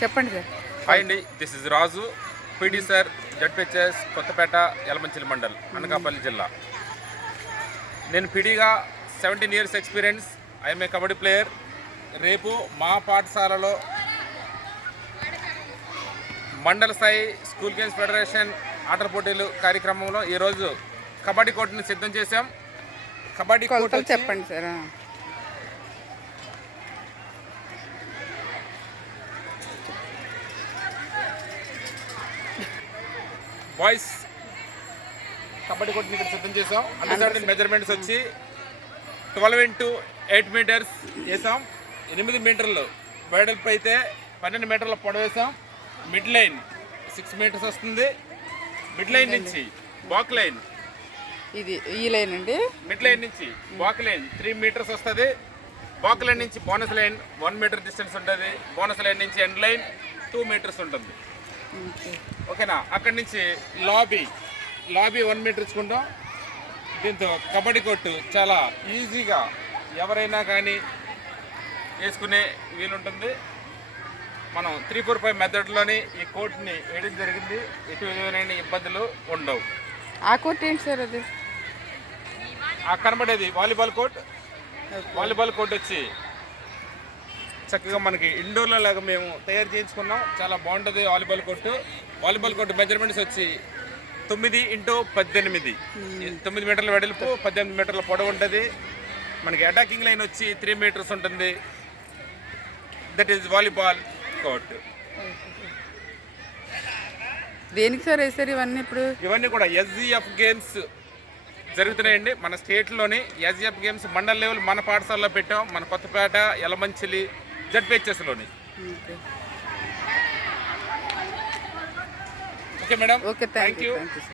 చెప్పండి sir. Hi అండి, this is Raju, PD sir, ZPHS, Kothapeta, Yelamanchili mandal, Anakapalli జిల్లా. నేను పీడీగా 17 years experience. I'm a kabaddi player. రేపు మా పాఠశాలలో మండల స్థాయి స్కూల్ గేమ్స్ ఫెడరేషన్ ఆటల పోటీలు కార్యక్రమంలో ఈరోజు కబడ్డీ కోర్టుని సిద్ధం చేశాం. కబడ్డీ కోర్టు చెప్పండి సార్. బాయ్స్ కబడ్డీ కోర్టుని ఇక్కడ సిద్ధం చేసాం. అండర్స్టాండింగ్ మెజర్మెంట్స్ వచ్చి 12 into 8 meters వేసాం. 8 మీటర్లు వెడల్పు అయితే 12 మీటర్ల పొడవు వేసాం. మిడ్ లైన్ 6 meters వస్తుంది. మిడ్ లైన్ నుంచి బాక్ లైన్, ఇది ఈ లైన్ అండి. మిడ్ లైన్ నుంచి బాక్ లైన్ 3 meters వస్తుంది. బాక్ లైన్ నుంచి బోనస్ లైన్ 1 meter డిస్టెన్స్ ఉంటుంది. బోనస్ లైన్ నుంచి ఎండ్ లైన్ 2 meters ఉంటుంది. ఓకేనా? అక్కడి నుంచి లాబీ 1 meter ఇచ్చుకుంటాం. దీంతో కబడ్డీ కోర్టు చాలా ఈజీగా ఎవరైనా కానీ వేసుకునే వీలుంటుంది. మనం 3-4-5 మెథడ్లోని ఈ కోర్టుని వేయడం జరిగింది. ఎటువంటి ఇబ్బందులు ఉండవు. ఆ కోర్టు ఏంటి సార్? అది ఆ కనబడేది వాలీబాల్ కోర్ట్. వాలీబాల్ కోర్ట్ వచ్చి చక్కగా మనకి ఇండోర్లో లాగా మేము తయారు చేయించుకున్నాం. చాలా బాగుంటుంది volleyball court. Volleyball court measurements వచ్చి 9 into 18. 9 మీటర్ల వెడల్పు, 18 మీటర్ల పొడవు ఉంటుంది. మనకి అటాకింగ్ లైన్ వచ్చి 3 meters ఉంటుంది. That is volleyball court. దేనికి సార్ వేసారు ఇవన్నీ? ఇప్పుడు ఇవన్నీ కూడా ఎస్జిఎఫ్ గేమ్స్ జరుగుతున్నాయండి మన స్టేట్లోని. ఎస్జిఎఫ్ గేమ్స్ మండల్ లెవెల్ మన పాఠశాలలో పెట్టాం. మన కొత్తపేట, యలమంచిలి, జడ్పిహెచ్ఎస్లోని. Okay madam, okay, thank you.